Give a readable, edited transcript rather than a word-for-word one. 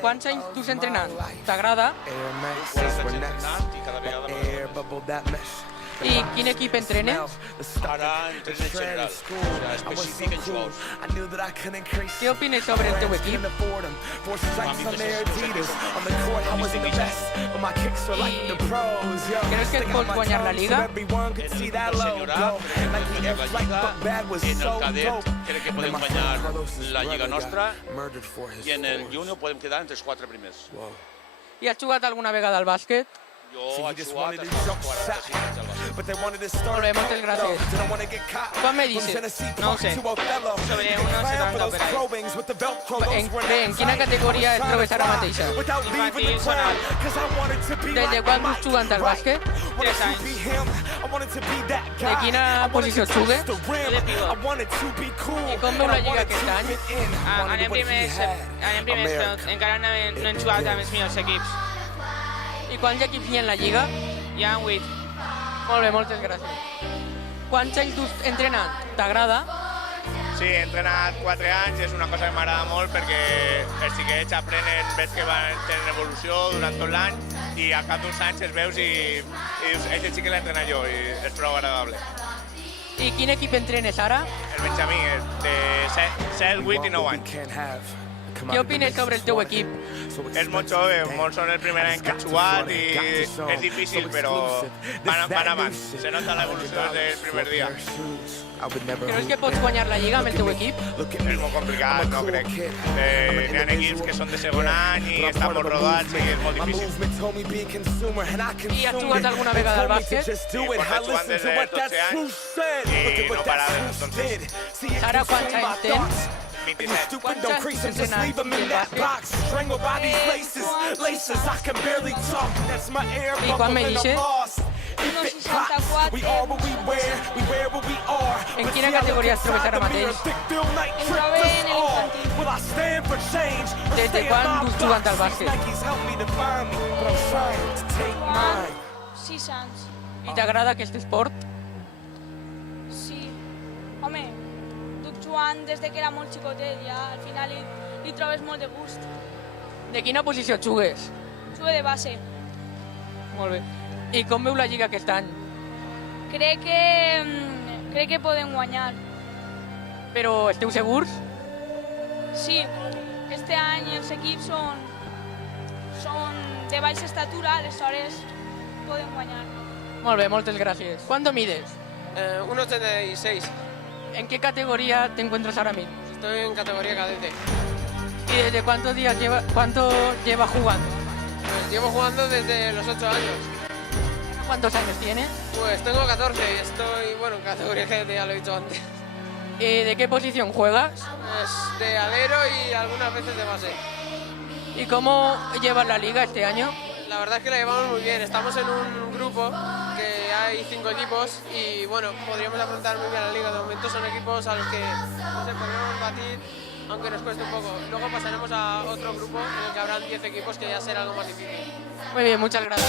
quants anys dus entrenant? T'agrada? Entrenant i cada vegada més. I quin equip entrenes? Ara entreno en general, o sea, específic en jugadors. Què opines sobre el teu equip? Creus que et pots guanyar la Liga? En el senyorat, en el cadet crec que podem guanyar la Lliga nostra i en el júnior podem quedar entre els 4 primers. I has jugat alguna vegada al bàsquet? Jo he jugat als 45 anys al bàsquet. Molt bé, moltes gràcies. ¿Cuál me dices? No ho sé, sobre 1,70 per ahí. En quina categoria et trobes ara mateixa? Infantil, zonal. Des de quan dus jugant al bàsquet? 3 anys. De quina posició et jugues? Jo de pivot. I com veu la Lliga aquest any? Anem primers, però encara no hem jugat amb els millors equips. I quants equips hi ha en la Lliga? Hi ha 8. Molt bé, moltes gràcies. Quants anys dus entrenant? T'agrada? Sí, he entrenat 4 anys, és una cosa que m'agrada molt perquè els xiquets aprenen, ves que van tenir evolució durant tot l'any i al cap d'uns anys els veus i dius, aquest xiquet l'he entrenat jo i és prou agradable. I quin equip entrenes ara? El Benjamí és de 7, 8 i 9 anys. Què opines sobre el teu equip? És molt jove, molts són el primer any que han jugat i és difícil, però van avant. Se nota l'evolució des del primer dia. Creus que pots guanyar la Lliga amb el teu equip? És molt complicat, no crec. N'hi ha equips que són de segon any i estan molt rodats i és molt difícil. I has jugat alguna vegada al bàsquet? Sí, porto jugant des de 12 anys i no para des d'entonces. Ara quants anys tens? 27. Quants anys entrenant al bàsquet? I quan me dices? 1,64. En quina categoria et trobes ara mateix? Em trobo en l'infantil. Des de quan dus jugant al bàsquet? 6 anys. I t'agrada aquest esport? Sí. Home, duc jugant des de que era molt xicotet, ja al final li trobes molt de gust. De quina posició et jugues? Jugo de base. Molt bé. I com veu la Lliga aquest any? Crec que podem guanyar. Però esteu segurs? Sí, este any els equips són de baixa estatura, aleshores podem guanyar. Molt bé, moltes gràcies. ¿Cuánto mides? 1,86. ¿En qué categoría te encuentras ahora mismo? Estoy en categoría cadete. ¿Y desde cuántos días cuánto lleva jugando? Pues llevo jugando desde los 8 años. ¿Cuántos años tienes? Pues tengo 14 y estoy, bueno, en categoría cadete, ya lo he dicho antes. ¿De qué posición juegas? Pues de alero y algunas veces de base. ¿Y cómo llevas la liga este año? La verdad es que la llevamos muy bien. Estamos en un grupo que hay 5 equipos y bueno, podríamos afrontar muy bien la liga. De momento son equipos a los que no sé, podríamos batir, aunque nos cueste un poco. Luego pasaremos a otro grupo en el que habrán 10 equipos que ya será algo más difícil. Muy bien, muchas gracias.